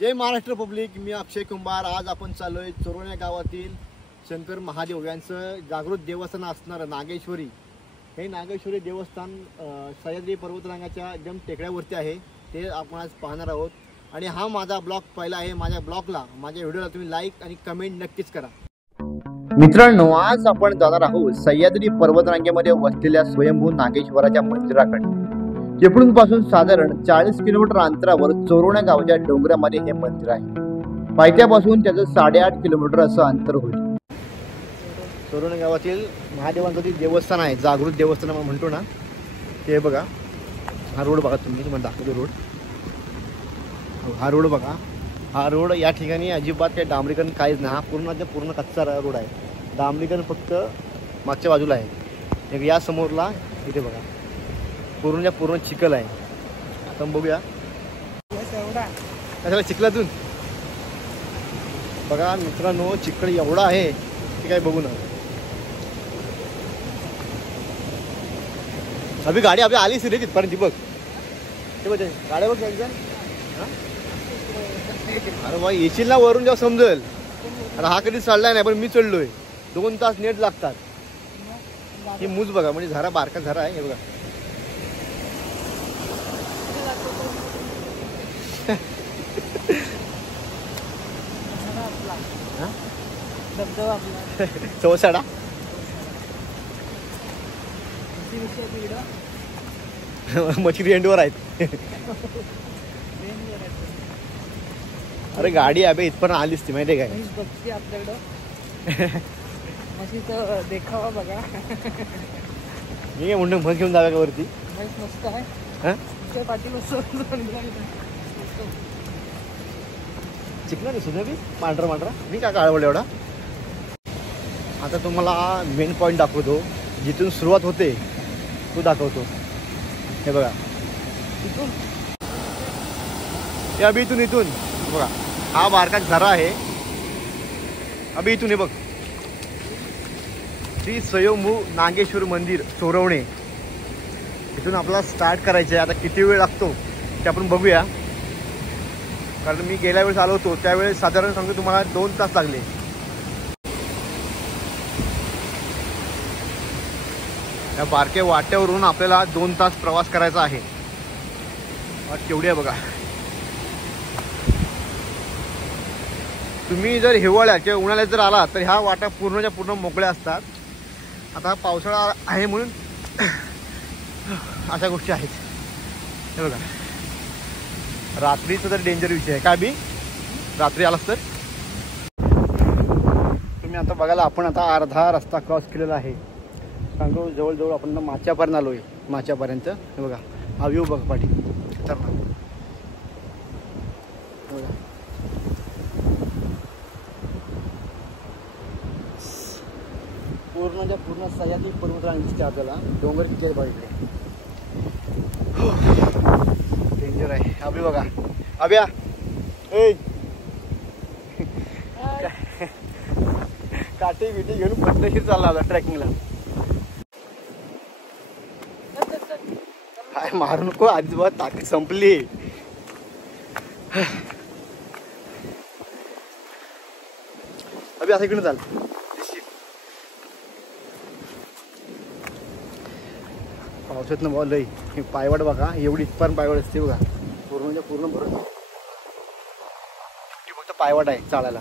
जय Maharashtra public, मी अक्षय कुंभार। आज आपण चाललोय चोरवणे गावातील शंकर महादेव यांचं जागृत देवस्थान असणारं नागेश्वरी। हे नागेश्वरी देवस्थान सह्याद्री पर्वतरांगाच्या एकदम टेकड्यावरती आहे। ते आपण आज पाहणार आहोत। आणि हा माझा ब्लॉग पहिला आहे। माझ्या व्हिडिओला तुम्ही लाईक आणि कमेंट नक्कीच करा। मित्रांनो, आज आपण जाणार आहोत सह्याद्री पर्वतरांगेमध्ये वसलेल्या स्वयंभू नागेश्वराच्या मंदिराकडे। चिपळूण पासून साधारण 40 किलोमीटर अंतरावर चोरवणे गावाच्या डोंगरामध्ये हे मंदिर आहे। पायथ्यापासून त्याचं 8.5 किलोमीटर असं अंतर होईल। चोरवणे गावातील महादेवांचं देवस्थान आहे, जागृत देवस्थान म्हणतो ना ते। बघा हा रोड बघा, तुम्ही तुम्हाला दाखवतो रोड। हा रोड बघा, हा रोड या ठिकाणी अजिबात काही डांबरीकरण काहीच नाही। हा पूर्ण कच्चा रोड आहे। डांबरीकरण फक्त मागच्या बाजूला आहे। या समोरला इथे बघा पूर्ण चिखल आहे। आता बघूया कशाला चिखलातून बघा मित्रांनो, चिखल एवढा आहे की काय बघू ना। अभी गाडी आली रे तिथपर्यंत बघ, ते बघ गाड्या बघ त्यांच्या। अरे भाई येशील ना वरून जेव्हा समजेल। आता हा कधी चढलाय नाही, पण मी चढलोय। 2 तास नेट लागतात। ही मूज बघा, म्हणजे झरा बारका झरा आहे। हे बघा चौसाडा मच्छी एंडवर आहेत। अरे गाडी अबे इथपर्यंत आलीच ती, माहिती आहे काय? आपल्याकडं म्हशीचं देखावा बघा। मी म्हणतो म्हस घेऊन जाव्या का वरती? मस्त आहे। चिकना दिसू दे, पांढरा मी का काळवड एवढा। आता तुम्हाला मेन पॉईंट दाखवतो, जिथून सुरुवात होते तो दाखवतो। हे बघा इथून, हे अभि इथून बघा हा बारका झरा आहे। अभि इथून हे बघ, श्री स्वयंभू नागेश्वर मंदिर चोरवणे, इथून आपल्याला स्टार्ट करायचं आहे। आता किती वेळ लागतो ते आपण बघूया, कारण मी गेल्या वेळेस आलो होतो त्यावेळेस साधारण सांगतो तुम्हाला 2 तास लागले। या बारक्या वाट्यावरून आपल्याला 2 तास प्रवास करायचा आहे। वाट केवढी आहे बघा। तुम्ही जर हिवाळ्यात किंवा उन्हाळ्यात जर आला तर ह्या वाटा पूर्णच्या पूर्ण मोकळ्या असतात। आता पावसाळा आहे म्हणून अशा गोष्टी आहेत। हे बघा रात्रीचं तर डेंजर विषय आहे। काय बी रात्री आलास तर तुम्ही आता बघायला, आपण आता अर्धा रस्ता क्रॉस केलेला आहे। सांगतो जवळजवळ आपण माच्यापर्यंत आलोय, माच्यापर्यंत। हे बघा हा व्ह्यू बघ पाठी तर बघा पूर्ण सह्याद्री पर्वतरांग दिसते आपल्याला। डोंगर किती बघितले, डेंजर आहे। अभि बघा, अभ्या काठी बिटी घेऊन पद्धतशीर चालला होता ट्रेकिंगला। काय मारू नको, अजिबात ताकद संपली। अभि असं इकडून चाल। पावसातनं बॉल लई पायवाट बघा, एवढी इथपर्यंत पायवाट असते बघा। पूर्ण भरून फक्त पायवाट आहे चालायला।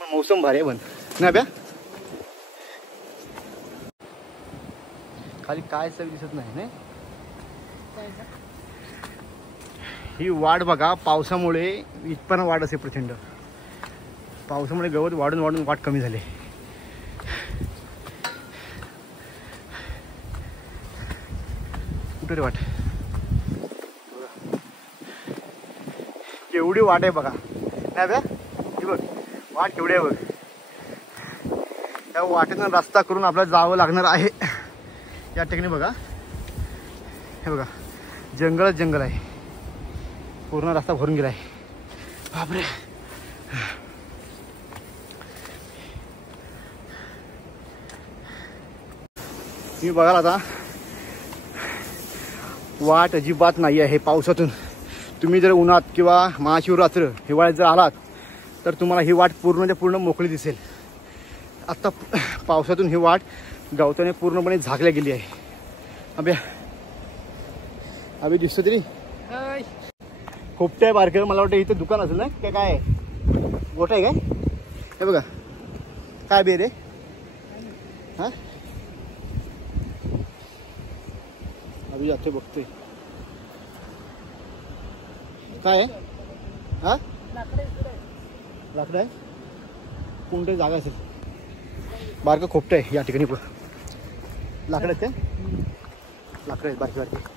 पण मौसम भारी आहे पण ना ब्या। खाली काय सगळं दिसत नाही। ही वाढ बघा, पावसामुळे इथपर्यंत वाढ असे प्रचंड। पावसामुळे गवत वाढून वाट कमी झाली। कुठे रे वाट, केवढी वाट आहे बघा। नाही बघ ही बघ वाट केवढी आहे बघ। त्या वाटेनं रस्ता करून आपल्याला जावं लागणार आहे। या ठिकाणी बघा, हे बघा जंगल आहे। पूर्ण रस्ता भरून गेलाय, बापरे। तुम्ही बघाल आता वाट अजिबात नाही आहे पावसातून तुम्ही जर उन्हात किंवा महाशिवरात्र हिवाळ्यात जर आलात तर तुम्हाला ही वाट पूर्णच्या पूर्ण मोकळी दिसेल. आत्ता पावसातून ही वाट गवताने पूर्णपणे झाकल्या गेली आहे. अभि दिसतो तरी खोपटे आहे बारकं. मला वाटतं इथं दुकान असेल ना काय काय गोठा आहे काय हे बघा काय बे रे हां अभि जाते बघतोय काय आहे हां लाकडं आहे कोणत्या जागा असेल बारकं खोपटं आहे या ठिकाणी लाकडं आहेत काय लाकडं आहेत बारकी बारकी.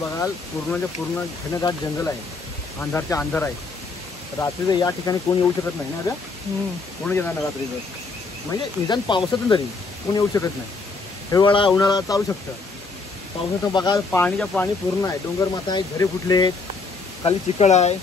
बघाल पूर्णच्या पूर्ण घनदाट जंगल आहे. अंधारच्या अंधार आहे. रात्रीचं या ठिकाणी कोण येऊ शकत नाही ना आता कोण येणार नाही रात्रीचं म्हणजे निदान पावसातून तरी कोण येऊ शकत नाही. हिवाळा उन्हाळा चालू शकतं. पावसाचं बघाल पाणीच्या पाणी पूर्ण आहे. डोंगर माथा आहे झरे फुटले आहेत खाली चिखल आहे.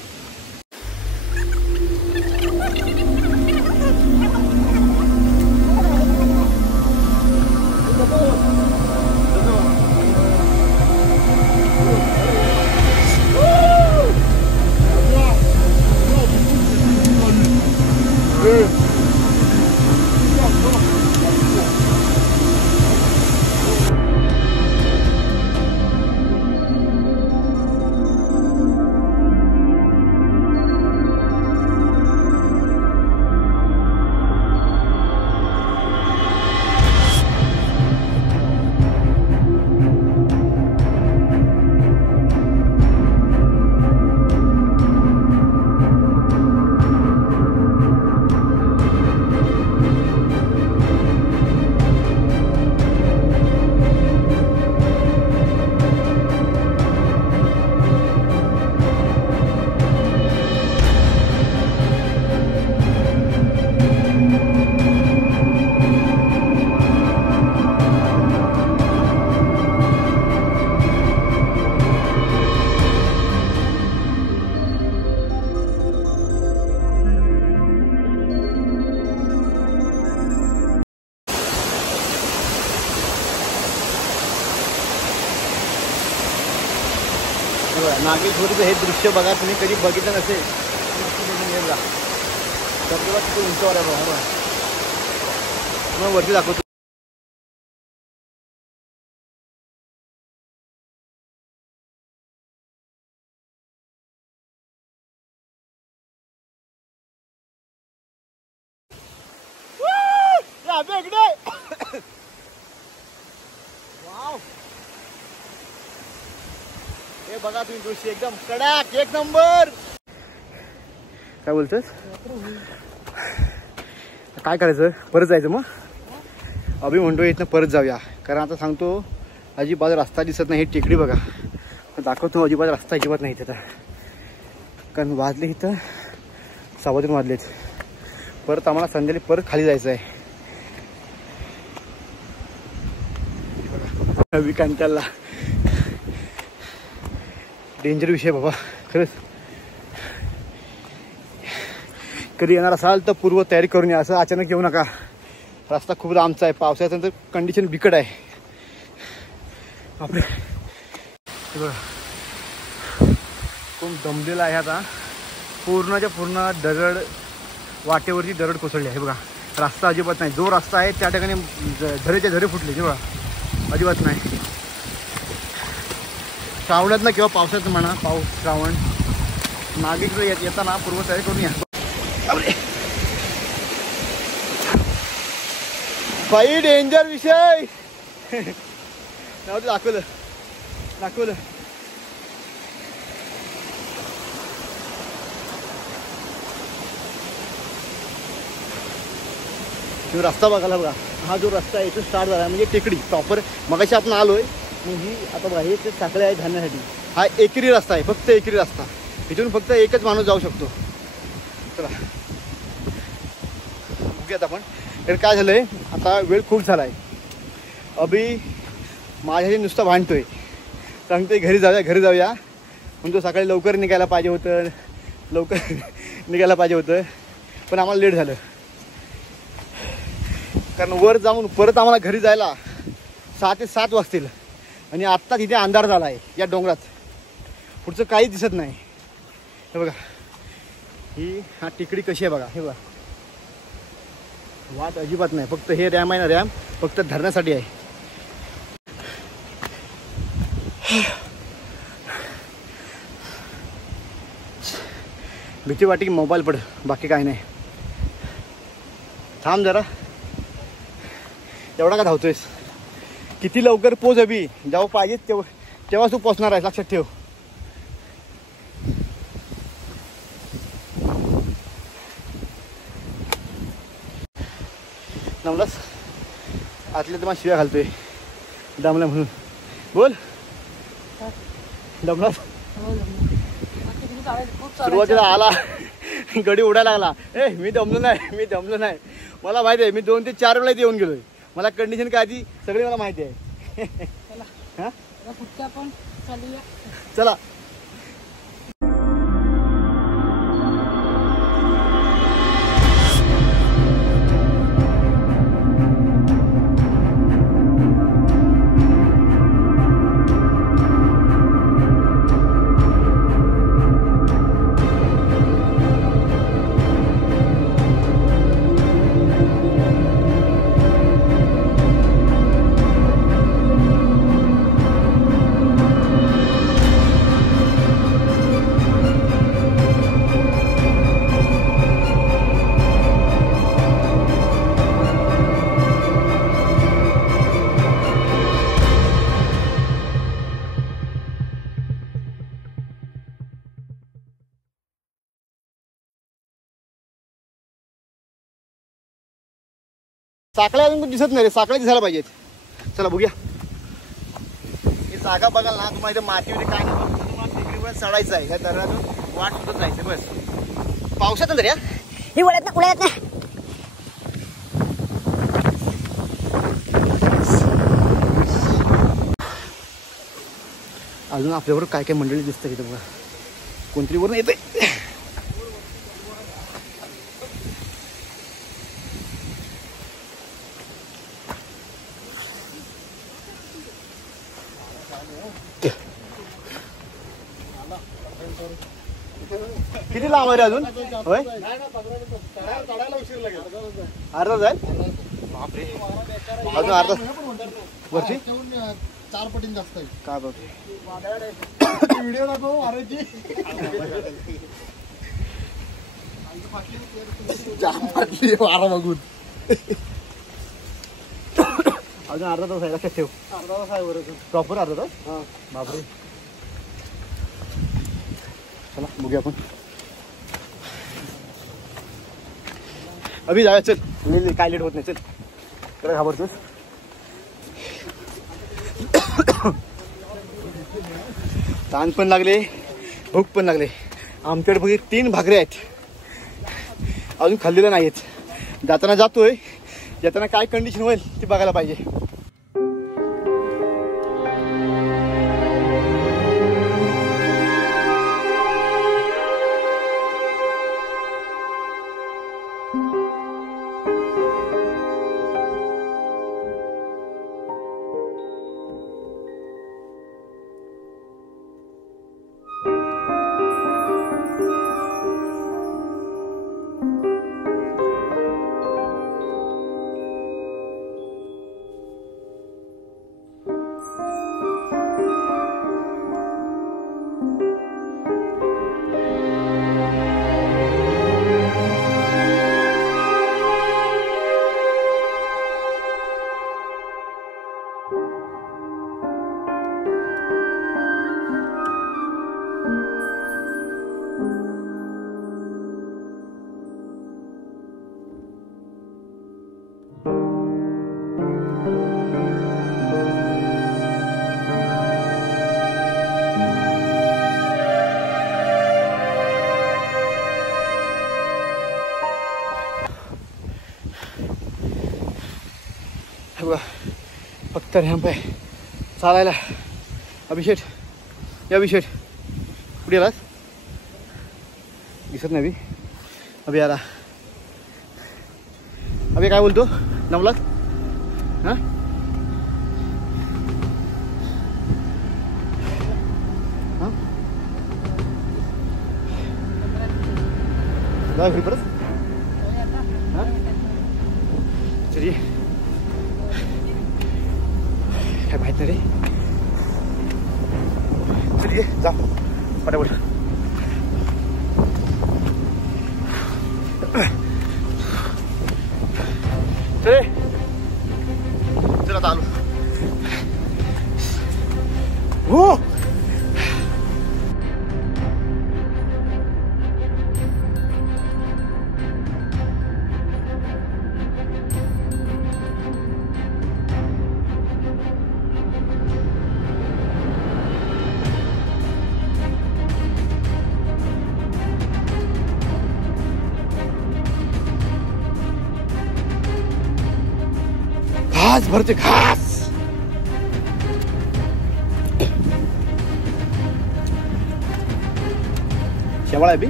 नागेश्वरीचं हे दृश्य बघा तुम्ही कधी बघितलं नसेल तर तेव्हा तिथे उंचावर आहे बघा मग वरती दाखवतो. हे बघा तुम्ही दृश्य एकदम कडक एक नंबर. काय बोलतोस? काय करायचं? परत जायचं मग? अभि म्हणतो इथनं परत जाऊया, कारण आता सांगतो अजिबात रस्ता दिसत नाही. ही टेकडी बघा, दाखवतो अजिबात रस्ता अजिबात नाही इथं. कारण वाजले इथं 2:15 वाजलेत. परत आम्हाला संध्याकाळी परत खाली जायचं आहे. विकांताला डेंजर विषय बाबा खरंच. कधी येणार असाल तर पूर्व तयारी करून या, असं अचानक येऊ नका. रस्ता खूप लांबचा आहे, पावसाचं तर कंडिशन बिकट आहे आपले. बघा कोण दमलेला आहे आता. पूर्णच्या पूर्ण दरड, वाटेवरची दरड कोसळली आहे बघा. रस्ता अजिबात नाही. जो रस्ता आहे त्या ठिकाणी झरेचे झरे फुटले ते बघा, अजिबात नाही. श्रावणात ना किंवा पावसाचं म्हणा, पाऊस श्रावण नागेकडे येताना पूर्व तयारी करून या. बाई डेंजर विषय दाखवलं. तुम्ही रस्ता बघायला बघा. हा जो रस्ता आहे इथून स्टार्ट झाला म्हणजे टेकडी प्रॉपर. मगाशी आपण आलोय ही आता बघा, हे ते साखळे आहे धान्यासाठी. हा एकेरी रस्ता आहे, फक्त एकेरी रस्ता. इथून फक्त एकच माणूस जाऊ शकतो. चला बघूयात आपण. तर काय झालंय आता, वेळ खूप झाला आहे. अभि माझ्याशी नुसतं भांडतोय, सांगतोय घरी जाऊया. म्हणजे सकाळी लवकर निघायला पाहिजे होतं, पण आम्हाला लेट झालं. कारण वर जाऊन परत आम्हाला घरी जायला 6 ते 7 वाजतील. आणि आत्ता तिथे अंधार झाला आहे या डोंगरात, पुढचं काहीच दिसत नाही. हे बघा, हा टेकडी कशी आहे बघा. हे बघा, वाट अजिबात नाही. फक्त हे रॅम आहे ना, रॅम फक्त धरण्यासाठी आहे. भीती वाटी की मोबाईल पड, बाकी काय नाही. थांब जरा. एवढा का धावतोयस? किती लवकर पोच अभि. जेव्हा पाहिजे तेव्हा तू पोचणार आहे, लक्षात ठेव. दमलास? आतल्या तर मला शिव्या घालतोय दमला म्हणून. बोल दमलास? सुरुवातीला आला गडी उडायला लागला. मी दमलो नाही. मला माहिती आहे, मी 2 ते 4 वेळा येऊन गेलोय. मला कंडिशन काय ती सगळी मला माहिती आहे. चला साखळ्या अजून दिसत नाही रे. साखळ्या दिसायला पाहिजेत. चला बघूया. ही जागा बघाल ना तुम्हाला, इथे मातीमध्ये काय नाही. तुम्हाला टेकडीवर चढायचं आहे. ह्या दरवाजातून वाट शोधत जायचं बस. पावसात तरी ही वळत ना उड्यात ना. अजून आपल्यावर काय काय मंडळी दिसतं इथं बघा. कोणतरी वरून येते. किती लांब आहे रे अजून? होय अर्धा जाईल. बापरे, अजून अर्धा वरची 4 पटीने जास्त आहे. काय बघ व्हिडिओ दाखव मारायची. जाम फाटली वारा बघून. अजून अर्धा तास आहे, लक्षात ठेव. अर्धा तास आहे बरं. प्रॉपर अर्धा तास. बापरे. चला बघूया आपण. अभि जाऊया चल, काय लेट होत नाही, चल. त्याला घाबरतोस. ताण पण लागले, भूक पण लागले. आमच्याकडे बघ 3 भाकरी आहेत, अजून खाल्लेल्या नाहीत. जाताना जातोय, येताना काय कंडिशन होईल ती बघायला पाहिजे. फक्त रॅम्प आहे चालायला. अभिषेक, या अभिषेक कुठे आलास? दिसत नाही अभि आला. अभि काय बोलतो? नवलास? हां हां जा घरी परत. हां चल काय माहित नाही रे. चल ये जा पटापट. चल चल आता आलो. हो घास भरते घास. शेवाळ आहे बी.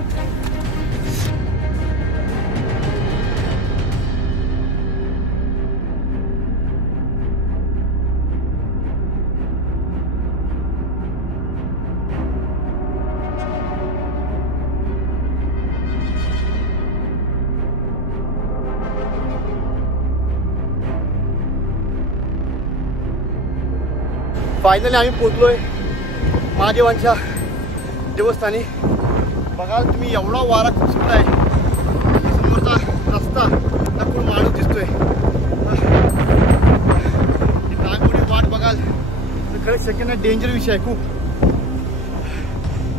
फायनली आम्ही पोचलोय महादेवांच्या देवस्थानी. बघा तुम्ही एवढा वारा खूप सुटला आहे. समोरचा रस्ता दाखवून माणूस दिसतोय. नागमोडी वाट बघाल तर खरंच शक्य नाही, डेंजर विषय आहे खूप.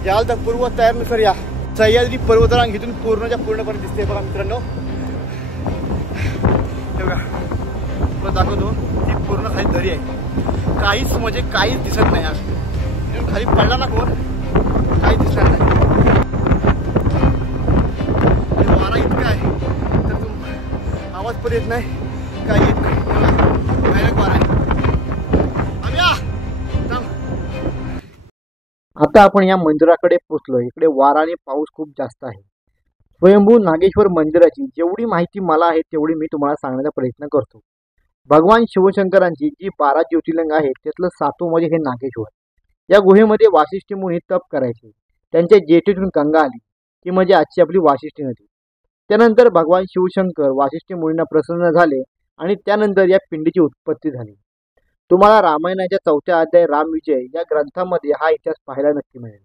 याल तर पूर्व तयारीनुसार या. सह्याद्री पर्वतरांग इथून पूर्णच्या पूर्णपणे दिसते बघा मित्रांनो. हे बघा तुला दाखवतो, ती पूर्ण खाली दरी आहे. काहीच म्हणजे काहीच दिसत नाही. आज खाली पडला ना कोण काही दिसणार नाही. वारा इतका आहे तर आवाज पण येत नाही, काही येत नाही. भयानक वारा आहे. आता आपण या मंदिराकडे पोचलोय. इकडे वारा आणि पाऊस खूप जास्त आहे. स्वयंभू नागेश्वर मंदिराची जेवढी माहिती मला आहे तेवढी मी तुम्हाला सांगण्याचा प्रयत्न करतो. भगवान शिवशंकरांची जी 12 ज्योतिर्लिंग आहेत त्यातलं 7वं म्हणजे हे नागेश्वर. या गुहेमध्ये वासिष्ठी मुनी तप करायचे. त्यांच्या जेठीतून गंगा आली ती म्हणजे आजची आपली वासिष्ठी नदी. त्यानंतर भगवान शिवशंकर वासिष्ठी मुनींना प्रसन्न झाले आणि त्यानंतर या पिंडीची उत्पत्ती झाली. तुम्हाला रामायणाच्या 4थ्या अध्याय रामविजय या ग्रंथामध्ये हा इतिहास पाहायला नक्की मिळेल.